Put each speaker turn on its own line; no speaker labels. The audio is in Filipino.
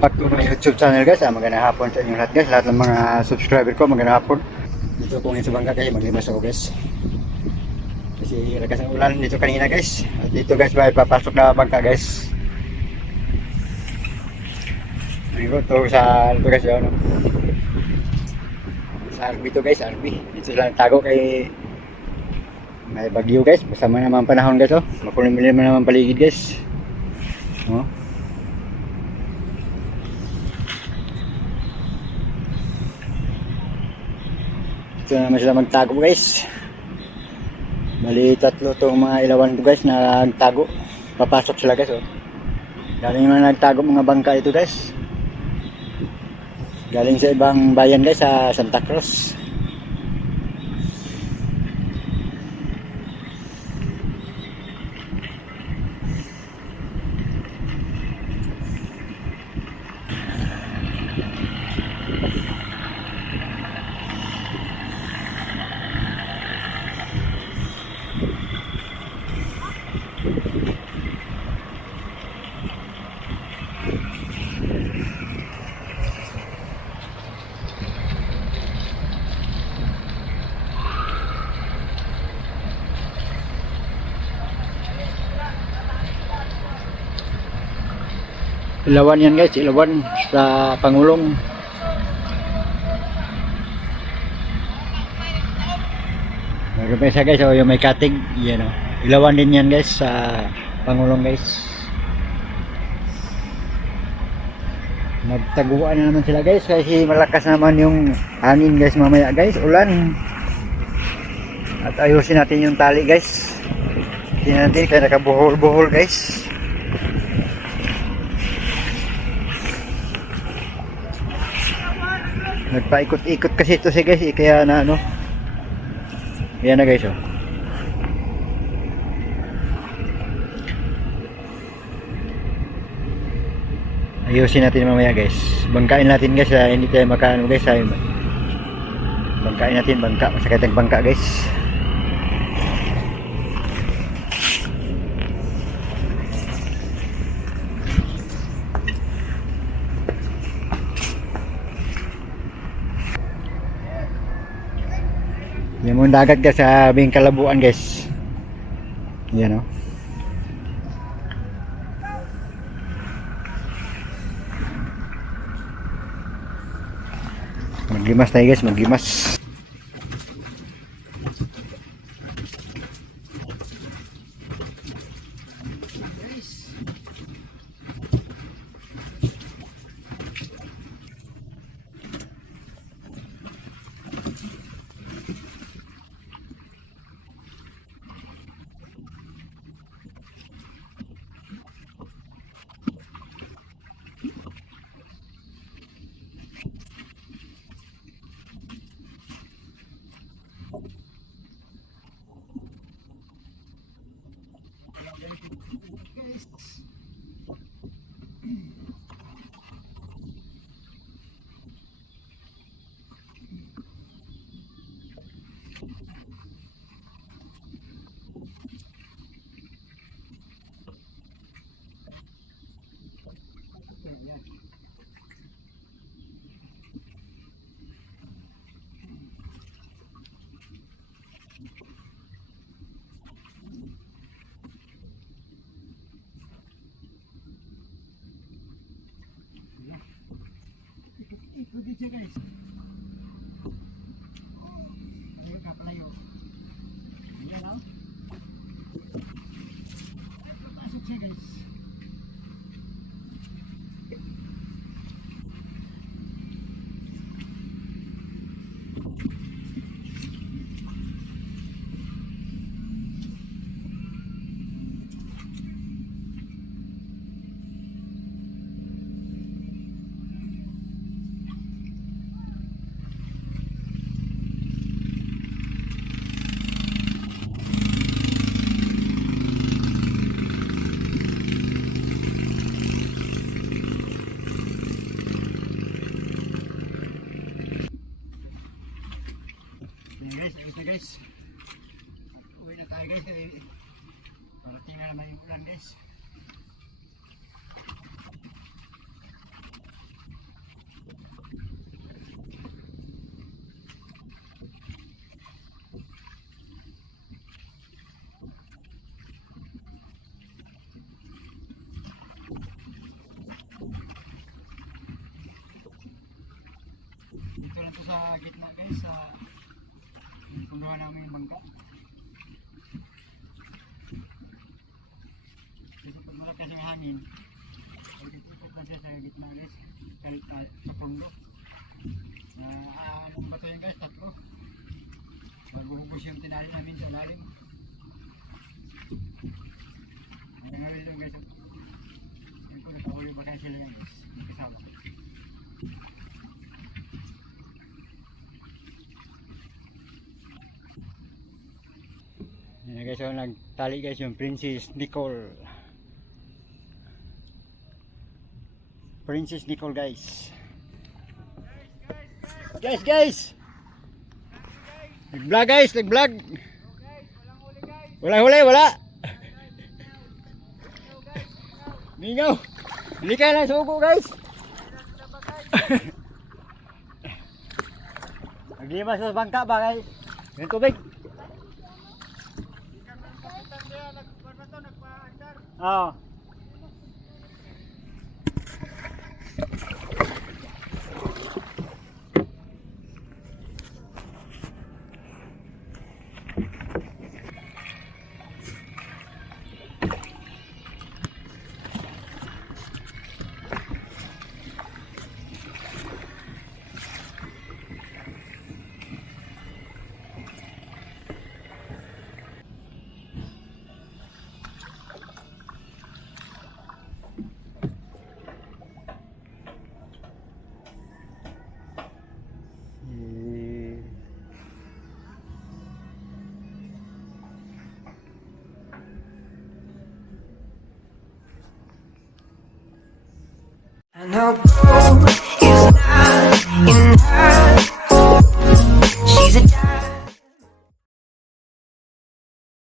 back to YouTube channel guys. Ah, magandang hapon sa inyo lahat guys. Lahat ng mga subscriber ko, magandang hapon. Dito po ngayon sa bangka guys, maglimas ako guys. Kasi lakas ng ulan dito kanina guys. At dito guys, may papasok na bangka guys. Ayun, to sa ano to guys, yun. Sa RB to guys, RB. Dito lang tago kay may bagyo guys. Masama naman panahon guys oh. Makulimlim naman paligid guys. Oh. Ito na naman sila magtago guys. Bali tatlo tong mga ilawan ko guys na nagtago. Papasok sila guys oh. Galing naman nagtago mga bangka ito guys. Galing sa ibang bayan guys sa Santa Cruz. Ilawan yan guys, ilawan sa Pangulong. Meron guys, oh, yung may cutting, yan oh. Ilawan din yan guys sa Pangulong guys. Nagtaguan na naman sila guys kasi malakas naman yung hangin guys mamaya guys, ulan. At ayusin natin yung tali guys. Tingnan natin kaya nakabuhol-buhol guys. Nagpaikot-ikot kasi ito si guys, eh, kaya na ano. Yan na guys oh. Ayusin natin mamaya guys. Bangkain natin guys, ah, hindi tayo makaano guys. Ah, bangkain natin, bangka. Masakit ang bangka guys. Yan mo dagat guys sa Bing Kalabuan guys. Yan oh. Magimas tayo guys, magimas. Ikot dito guys. Ayo kaplayo. Iya lang. Pasok siya guys. guys, ito guys. Uwi na tayo guys. Parating na naman yung ulan guys. Dito lang to sa gitna guys, sa punduhan namin yung bangka. Kasi pag malakas yung hangin, ay dito pa siya sa gitna guys, kahit uh, sa pundo. Na aalang ba ito yun guys, tatlo. Magbuhubos yung tinali namin sa lalim. Ang ngawin lang guys, yun ko nakahuli ba sila yan guys, kasama. Yan guys, so nagtali guys yung Princess Nicole. Princess Nicole guys. Guys, guys! Nag-vlog guys, nag-vlog. Wala huli, wala. Mingaw. Hindi ka lang suko guys. Naglimas sa bangka ba kay? Yung tubig. 啊。And
I'll go.